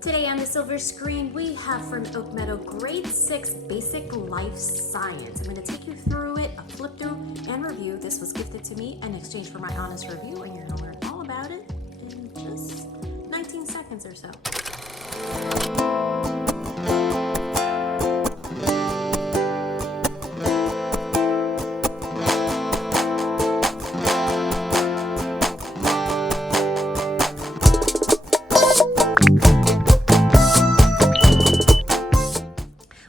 Today on the silver screen, we have from OakMeadow Grade 6 Basic Life Science. I'm going to take you through it, a flip through, and review. This was gifted to me in exchange for my honest review, and you're going to learn all about it in just 19 seconds or so.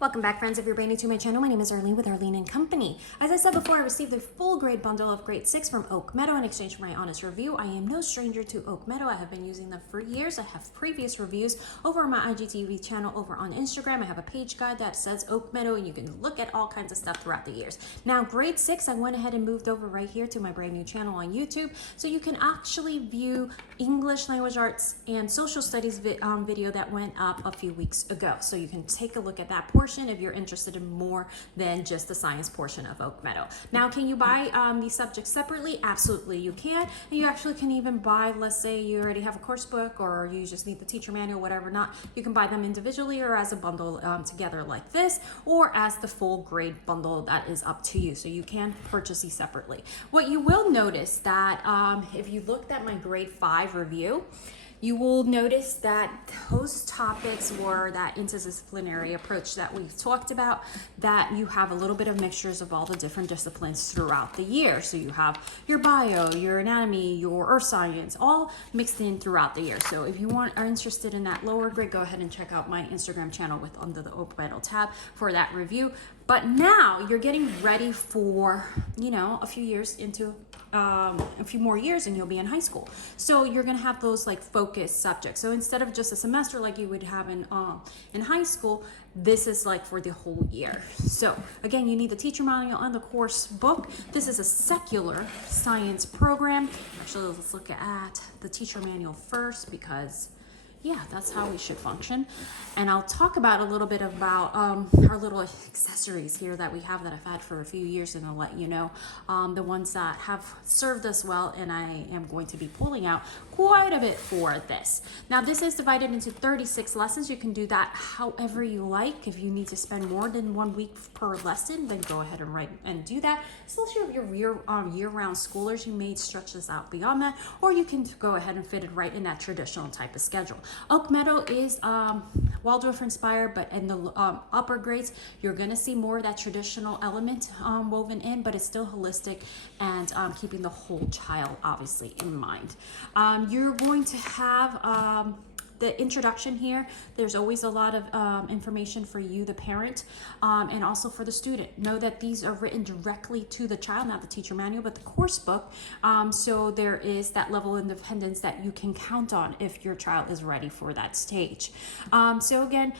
Welcome back, friends. If you're brand new to my channel, my name is Arlene with Arlene & Company. As I said before, I received the full grade bundle of grade 6 from OakMeadow in exchange for my honest review. I am no stranger to OakMeadow. I have been using them for years. I have previous reviews over on my IGTV channel over on Instagram. I have a page guide that says OakMeadow, and you can look at all kinds of stuff throughout the years. Now, grade 6, I went ahead and moved over right here to my brand new channel on YouTube, so you can actually view English language arts and social studies video that went up a few weeks ago. So you can take a look at that portion if you're interested in more than just the science portion of OakMeadow. Now, can you buy these subjects separately? Absolutely, you can. And you actually can even buy, let's say you already have a course book or you just need the teacher manual, whatever not, you can buy them individually or as a bundle together like this, or as the full grade bundle. That is up to you. So you can purchase these separately. What you will notice that if you looked at my grade 5 review, you will notice that those topics were that interdisciplinary approach that we've talked about, that you have a little bit of mixtures of all the different disciplines throughout the year. So you have your bio, your anatomy, your earth science, all mixed in throughout the year. So if you are interested in that lower grade, go ahead and check out my Instagram channel under the OakMeadow tab for that review. But now you're getting ready for, a few years into a few more years and you'll be in high school. So you're going to have those like focus subjects. So instead of just a semester like you would have in high school, this is like for the whole year. So again, you need the teacher manual and the course book. This is a secular science program. Actually, let's look at the teacher manual first, because that's how we should function. And I'll talk about a little bit about our little accessories here that we have that I've had for a few years, and I'll let you know the ones that have served us well, and I am going to be pulling out quite a bit for this. Now, this is divided into 36 lessons. You can do that however you like. If you need to spend more than 1 week per lesson, then go ahead and do that. Especially if you're year-round schoolers, you may stretch this out beyond that, or you can go ahead and fit it right in that traditional type of schedule. OakMeadow is Waldorf inspired, but in the upper grades, you're going to see more of that traditional element woven in, but it's still holistic and keeping the whole child obviously in mind. You're going to have the introduction here. There's always a lot of information for you, the parent, and also for the student. Know that these are written directly to the child, not the teacher manual, but the course book. So there is that level of independence that you can count on if your child is ready for that stage. So again,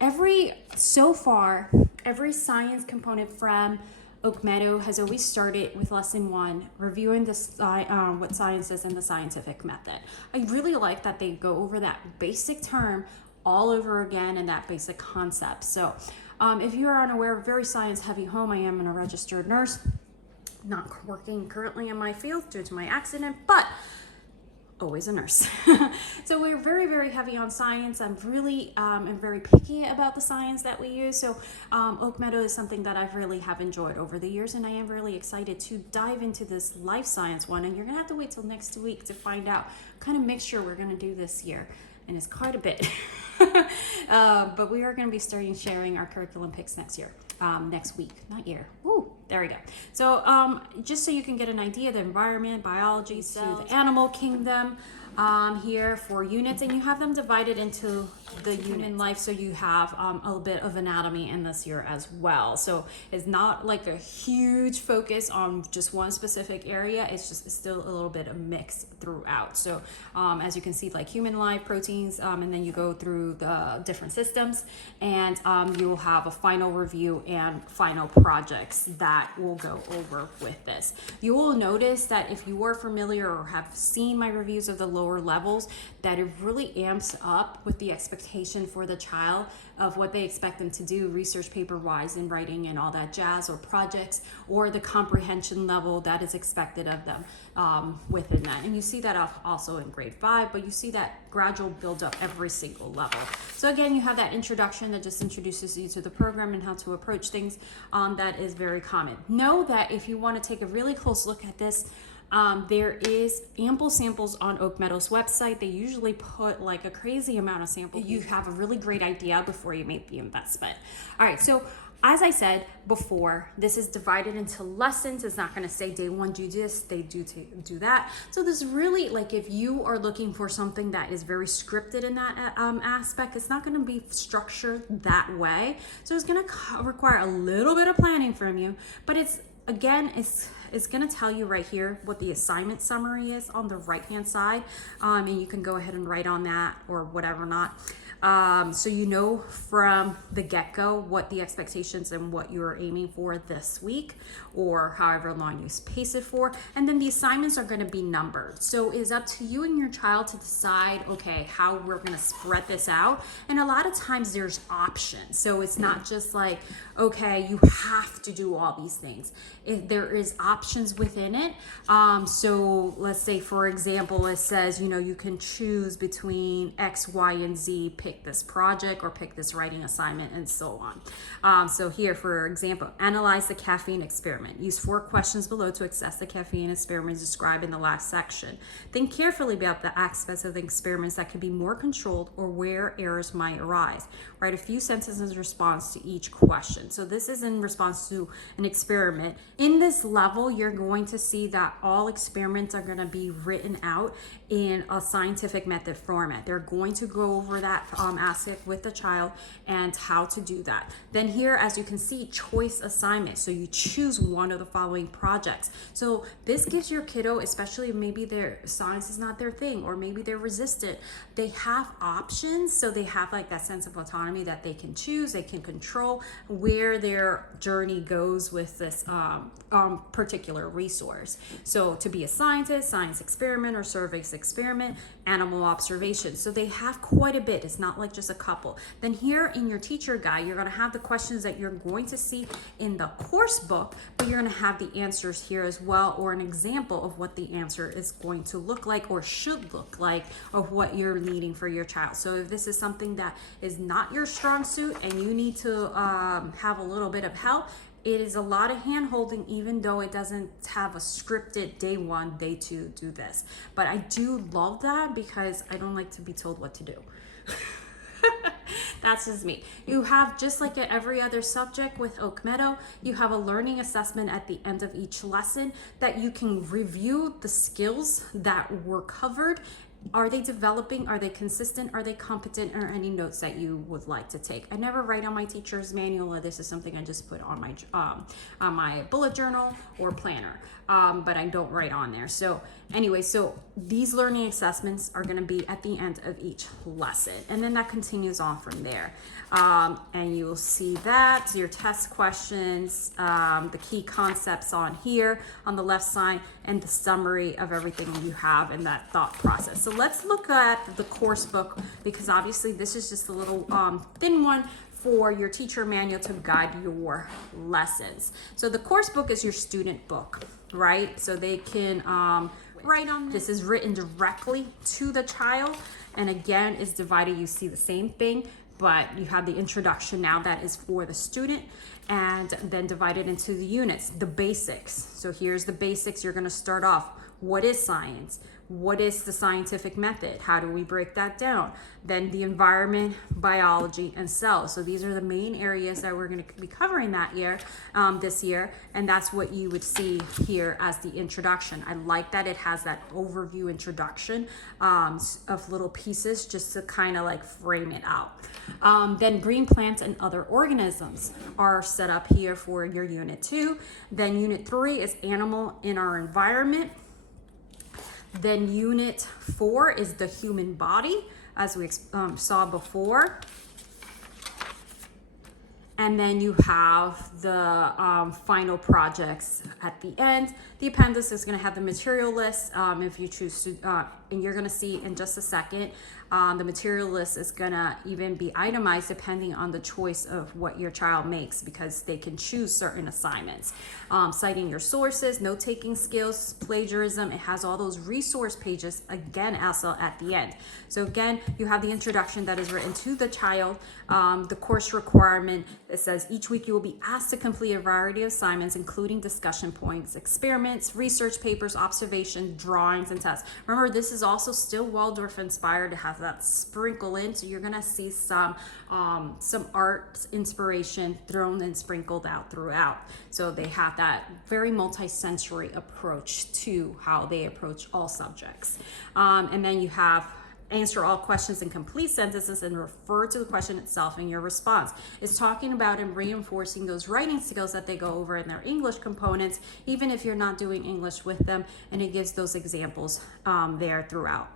every science component from OakMeadow has always started with lesson 1, reviewing what science is and the scientific method. I really like that they go over that basic term all over again and that basic concept. So if you are unaware, very science heavy home. I am a registered nurse, not working currently in my field due to my accident, but always a nurse. So we're very, very heavy on science. I'm really am very picky about the science that we use. So OakMeadow is something that I've really have enjoyed over the years, and I am really excited to dive into this life science one. And you're gonna have to wait till next week to find out what kind of mixture we're gonna do this year. And it's quite a bit. But we are gonna be sharing our curriculum picks next week, not year. Woo, there we go. So just so you can get an idea, the environment, biology, so the animal kingdom here for units, and you have them divided into the human life. So you have a little bit of anatomy in this year as well. So it's not like a huge focus on just one specific area. It's still a little bit of mix throughout. So as you can see, like human life, proteins, and then you go through the different systems, and you'll have a final review and final projects that will go over with this. You will notice that if you were familiar or have seen my reviews of the lower lower levels, that it really amps up with the expectation for the child of what they expect them to do research paper wise in writing and all that jazz, or projects, or the comprehension level that is expected of them within that. And you see that also in grade 5, but you see that gradual build up every single level. So again, you have that introduction that just introduces you to the program and how to approach things. That is very common. Know that if you want to take a really close look at this, there is ample samples on Oak Meadow's website. They usually put like a crazy amount of samples. You have a really great idea before you make the investment. All right, so as I said before, this is divided into lessons. It's not going to say day 1 do this, day 2 do that. So this really, like, if you are looking for something that is very scripted in that aspect, it's not going to be structured that way. So it's going to require a little bit of planning from you, but it's going to tell you right here what the assignment summary is on the right hand side, and you can go ahead and write on that or whatever not. So you know from the get-go what the expectations and what you're aiming for this week, or however long you pace it for. And then the assignments are going to be numbered. So it's up to you and your child to decide, okay, how we're going to spread this out. And a lot of times there's options. So it's not just like, okay, you have to do all these things. If there is options within it. So let's say, for example, it says, you know, you can choose between X, Y, and Z, pick this project or pick this writing assignment, and so on. So here, for example, analyze the caffeine experiment. Use 4 questions below to assess the caffeine experiment described in the last section. Think carefully about the aspects of the experiments that could be more controlled or where errors might arise. Write a few sentences in response to each question. So this is in response to an experiment. In this level, you're going to see that all experiments are going to be written out in a scientific method format. They're going to go over that aspect with the child and how to do that. Then here, as you can see, choice assignment. So you choose one of the following projects. So this gives your kiddo, especially maybe their science is not their thing, or maybe they're resistant, they have options. So they have like that sense of autonomy that they can choose, they can control where their journey goes with this particular resource. So to be a scientist, science experiment, or survey experiment, animal observation. So they have quite a bit. It's not like just a couple. Then here in your teacher guide, you're going to have the questions that you're going to see in the course book, but you're going to have the answers here as well, or an example of what the answer is going to look like or should look like of what you're needing for your child. So if this is something that is not your strong suit and you need to have a little bit of help, it is a lot of hand holding, even though it doesn't have a scripted day 1, day 2, do this. But I do love that because I don't like to be told what to do. That's just me. You have, just like at every other subject with Oak Meadow, you have a learning assessment at the end of each lesson that you can review the skills that were covered. Are they developing? Are they consistent? Are they competent? Or any notes that you would like to take? I never write on my teacher's manual. This is something I just put on my bullet journal or planner, but I don't write on there. So anyway, so these learning assessments are going to be at the end of each lesson, and then that continues on from there. And you will see that your test questions, the key concepts on here on the left side, and the summary of everything you have in that thought process. So let's look at the course book, because obviously this is just a little thin one for your teacher manual to guide your lessons. So the course book is your student book, right? So they can write on this. Is written directly to the child, and again is divided. You see the same thing, but you have the introduction now that is for the student, and then divided into the units, the basics. So here's the basics. You're going to start off. What is science? What is the scientific method? How do we break that down? Then the environment, biology, and cells. So these are the main areas that we're going to be covering this year, and that's what you would see here as the introduction. I like that it has that overview introduction of little pieces just to kind of like frame it out. Then green plants and other organisms are set up here for your unit 2. Then unit 3 is animal in our environment. Then unit 4 is the human body, as we saw before. And then you have the final projects at the end. The appendix is going to have the material list if you choose to, and you're going to see in just a second. The material list is going to even be itemized depending on the choice of what your child makes, because they can choose certain assignments. Citing your sources, note-taking skills, plagiarism. It has all those resource pages again also at the end. So again, you have the introduction that is written to the child, the course requirement. It says each week you will be asked to complete a variety of assignments, including discussion points, experiments, research papers, observation, drawings, and tests. Remember, this is also still Waldorf inspired. It has that sprinkle in, so you're gonna see some art inspiration thrown and sprinkled out throughout. So they have that very multi-sensory approach to how they approach all subjects. And then you have answer all questions in complete sentences and refer to the question itself in your response. It's talking about and reinforcing those writing skills that they go over in their English components, even if you're not doing English with them, and it gives those examples there throughout.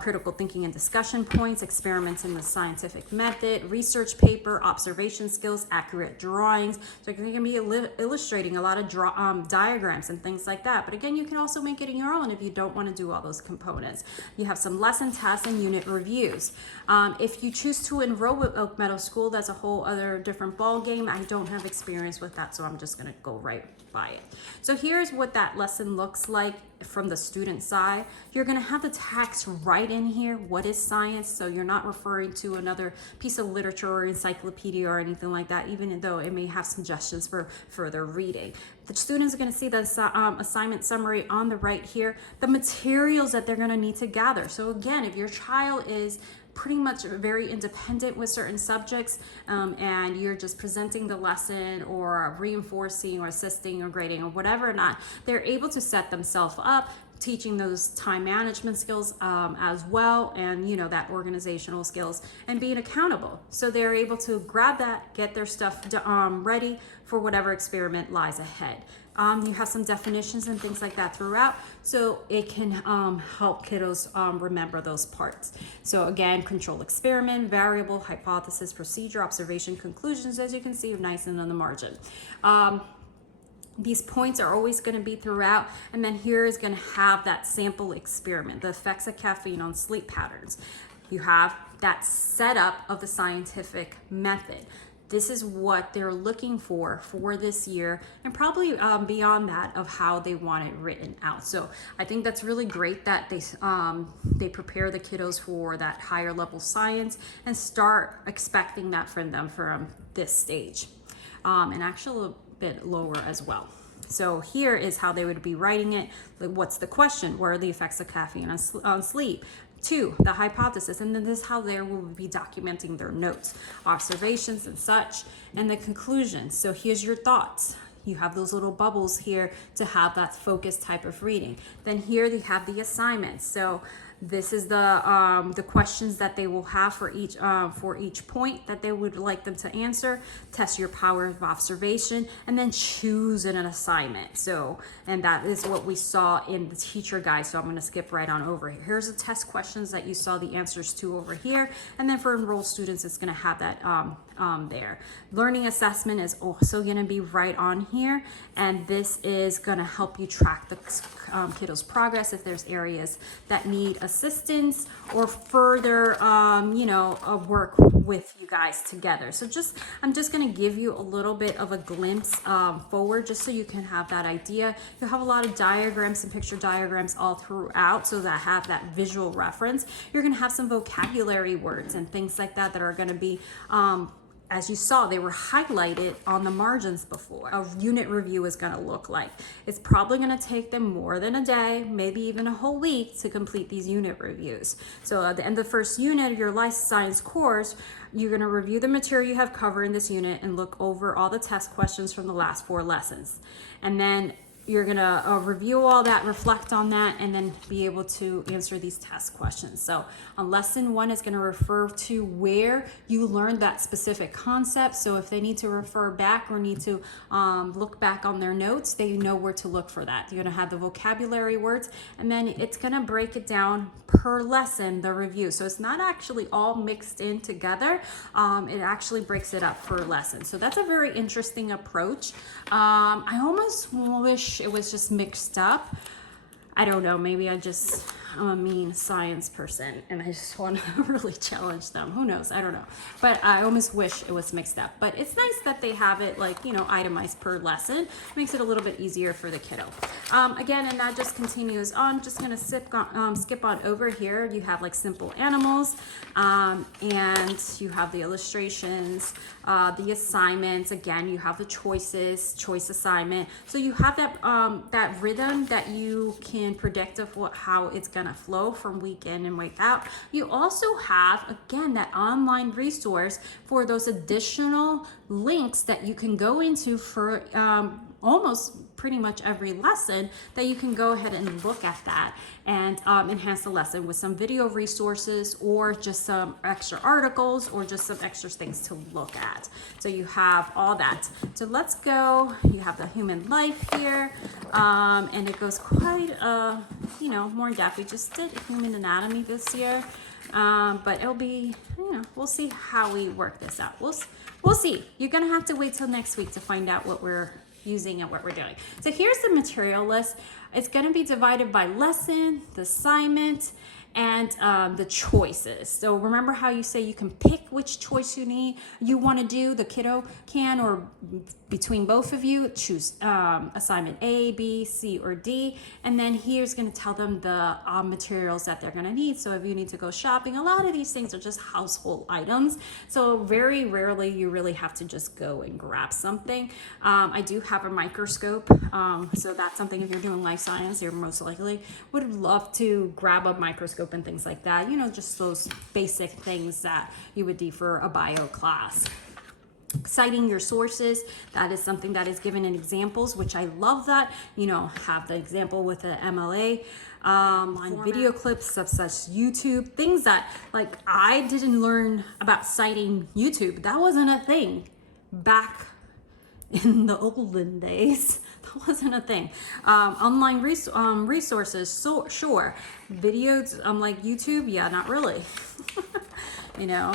Critical thinking and discussion points, experiments in the scientific method, research paper, observation skills, accurate drawings. So you're going to be illustrating a lot of diagrams and things like that. But again, you can also make it in your own if you don't want to do all those components. You have some lesson tests and unit reviews. If you choose to enroll with Oak Meadow School, that's a whole other different ball game. I don't have experience with that, so I'm just going to go right by it. So here's what that lesson looks like from the student side. You're going to have the text right in here. What is science? So you're not referring to another piece of literature or encyclopedia or anything like that, even though it may have suggestions for further reading. The students are going to see the assignment summary on the right here, the materials that they're going to need to gather. So again, if your child is pretty much very independent with certain subjects, and you're just presenting the lesson or reinforcing or assisting or grading or whatever or not, they're able to set themselves up, teaching those time management skills as well, and that organizational skills and being accountable. So they're able to grab that, get their stuff ready for whatever experiment lies ahead. You have some definitions and things like that throughout, so it can help kiddos remember those parts. So again, control experiment, variable, hypothesis, procedure, observation, conclusions, as you can see, nice and on the margin. These points are always going to be throughout, and then here is going to have that sample experiment, the effects of caffeine on sleep patterns. You have that setup of the scientific method. This is what they're looking for this year, and probably beyond that of how they want it written out. So I think that's really great that they prepare the kiddos for that higher level science and start expecting that from them from this stage, and actually a little bit lower as well. So here is how they would be writing it. What's the question? What are the effects of caffeine on sleep? 2, the hypothesis, and then this is how they will be documenting their notes, observations and such, and the conclusion. So here's your thoughts. You have those little bubbles here to have that focused type of reading. Then here they have the assignments. So this is the questions that they will have for each point that they would like them to answer. Test your power of observation, and then choose an assignment. So, and that is what we saw in the teacher guide. So I'm going to skip right on over here. Here's the test questions that you saw the answers to over here. And then for enrolled students, it's going to have that there. Learning assessment is also going to be right on here, and this is going to help you track the kiddos' progress if there's areas that need assistance or further work with you guys together. So I'm just going to give you a little bit of a glimpse forward, just so you can have that idea. You'll have a lot of diagrams and picture diagrams all throughout, so that have that visual reference. You're going to have some vocabulary words and things like that that are going to be as you saw, they were highlighted on the margins before. A unit review is going to look like. It's probably going to take them more than a day, maybe even a whole week to complete these unit reviews. So at the end of the first unit of your life science course, you're going to review the material you have covered in this unit and look over all the test questions from the last 4 lessons. And then you're gonna review all that, reflect on that, and then be able to answer these test questions. So on lesson 1 is gonna refer to where you learned that specific concept. So if they need to refer back or need to look back on their notes, they know where to look for that. You're gonna have the vocabulary words, and then it's gonna break it down per lesson, the review. So it's not actually all mixed in together. It actually breaks it up per lesson. So that's a very interesting approach. I almost wish it was just mixed up. I don't know, maybe I'm a mean science person and I just want to really challenge them. Who knows? I don't know. But I almost wish it was mixed up. But it's nice that they have it like, you know, itemized per lesson. Makes it a little bit easier for the kiddo. Again, and that just continues on. Just going to skip on over here. You have like simple animals, and you have the illustrations, the assignments. Again, you have the choice assignment. So you have that that rhythm that you can predict of how it's going to flow from week in and week out. You also have, again, that online resource for those additional links that you can go into for almost pretty much every lesson, that you can go ahead and look at that and enhance the lesson with some video resources or just some extra articles or just some extra things to look at. So you have all that. So let's go. You have the human life here, and it goes quite you know, more in depth. We just did human anatomy this year, but it'll be, you know, we'll see how we work this out. We'll see. You're gonna have to wait till next week to find out what we're using and what we're doing. So here's the material list. It's going to be divided by lesson, the assignment, and the choices. So remember how you say you can pick which choice you want to do. The kiddo can, or between both of you, choose assignment A, B, C, or D. And then here's going to tell them the materials that they're going to need. So if you need to go shopping, a lot of these things are just household items. So very rarely you really have to just go and grab something. I do have a microscope. So that's something, if you're doing life science, you're most likely would love to grab a microscope and things like that. You know, just those basic things that you would do for a bio class. Citing your sources, that is something that is given in examples, which I love that. You know, have the example with the MLA, on video clips of such YouTube, things that like I didn't learn about citing YouTube. That wasn't a thing back in the olden days. That wasn't a thing. Online resources, so sure. Videos like YouTube, yeah, not really. You know,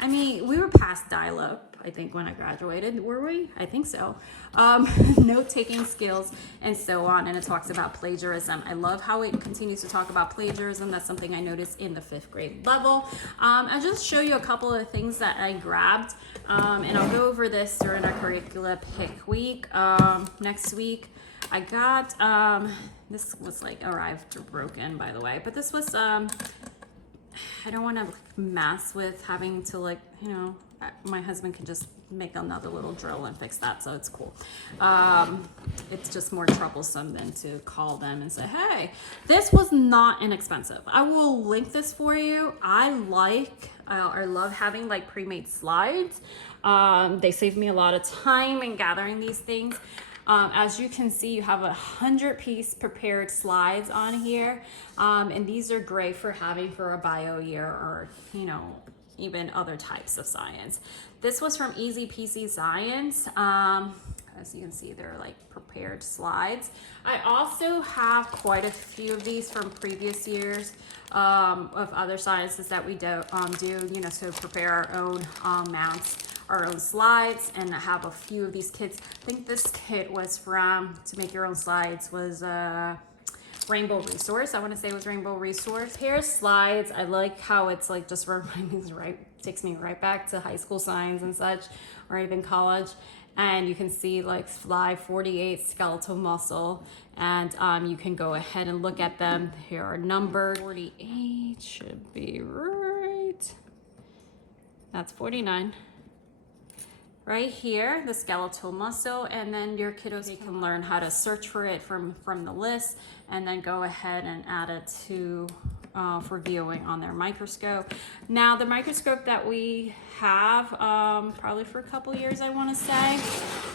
I mean, we were past dial-up, I think, when I graduated, were we? I think so. Note-taking skills and so on, and it talks about plagiarism. I love how it continues to talk about plagiarism. That's something I noticed in the 5th grade level. I'll just show you a couple of things that I grabbed, and I'll go over this during our curricula pick week. Next week, I got, this was like arrived broken, by the way, but this was, I don't want to mess with having to, like, you know, my husband can just make another little drill and fix that, so it's cool. It's just more troublesome than to call them and say, hey, this was not inexpensive. I will link this for you. I love having like pre-made slides. They save me a lot of time in gathering these things. As you can see, you have 100-piece prepared slides on here, and these are great for having for a bio year, or, you know, even other types of science. This was from Easy Peasy Science. As you can see, they're like prepared slides. I also have quite a few of these from previous years of other sciences that we do, you know, to prepare our own mounts, our own slides, and I have a few of these kits. I think this kit was from, to make your own slides, was Rainbow Resource. I want to say it was Rainbow Resource. Here's slides. I like how it's like just reminds me, takes me right back to high school science and such, or even college. And you can see like fly 48 skeletal muscle, and you can go ahead and look at them. Here are numbered. 48 should be right. That's 49. Right here, the skeletal muscle, and then your kiddos, they can learn how to search for it from the list, and then go ahead and add it to for viewing on their microscope. Now, the microscope that we have, probably for a couple years, I want to say,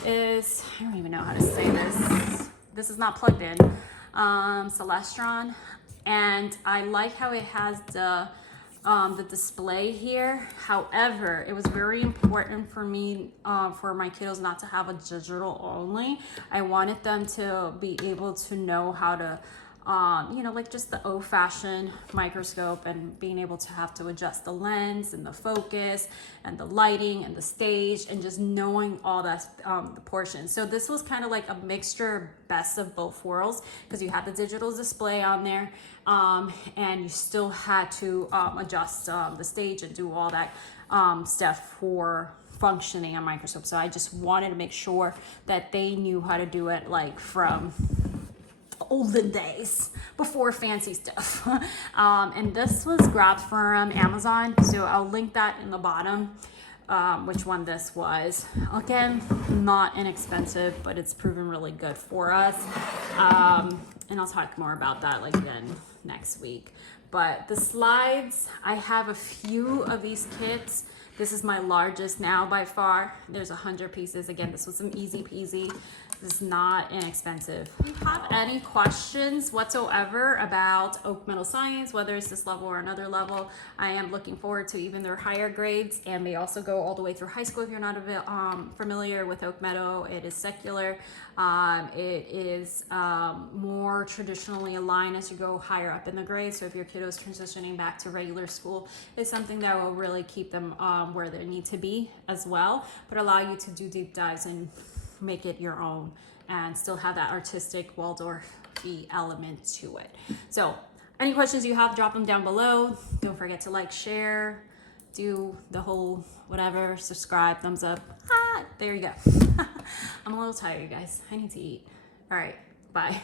is, I don't even know how to say this. this is not plugged in, Celestron, and I like how it has the display here. However, it was very important for me, for my kiddos not to have a digital only. I wanted them to be able to know how to, you know, like just the old-fashioned microscope, and being able to have to adjust the lens and the focus and the lighting and the stage, and just knowing all that, the portions. So this was kind of like a mixture, best of both worlds, because you had the digital display on there, and you still had to adjust the stage and do all that stuff for functioning on microscope. So I just wanted to make sure that they knew how to do it, like from olden days before fancy stuff. And this was grabbed from Amazon, so I'll link that in the bottom, which one this was. Again, not inexpensive, but it's proven really good for us. And I'll talk more about that like again next week. But the slides, I have a few of these kits. This is my largest now by far. There's 100 pieces. Again, this was some easy peasy. This is not inexpensive. If you have any questions whatsoever about Oak Meadow Science, whether it's this level or another level, I am looking forward to even their higher grades, and they also go all the way through high school. If you're not familiar with Oak Meadow, it is secular. It is more traditionally aligned as you go higher up in the grade. So if your kiddo is transitioning back to regular school, it's something that will really keep them where they need to be as well, but allow you to do deep dives and make it your own, and still have that artistic Waldorf-y element to it. So any questions you have, drop them down below. Don't forget to like, share, do the whole whatever, subscribe, thumbs up. There you go. I'm a little tired, you guys. I need to eat. All right, bye.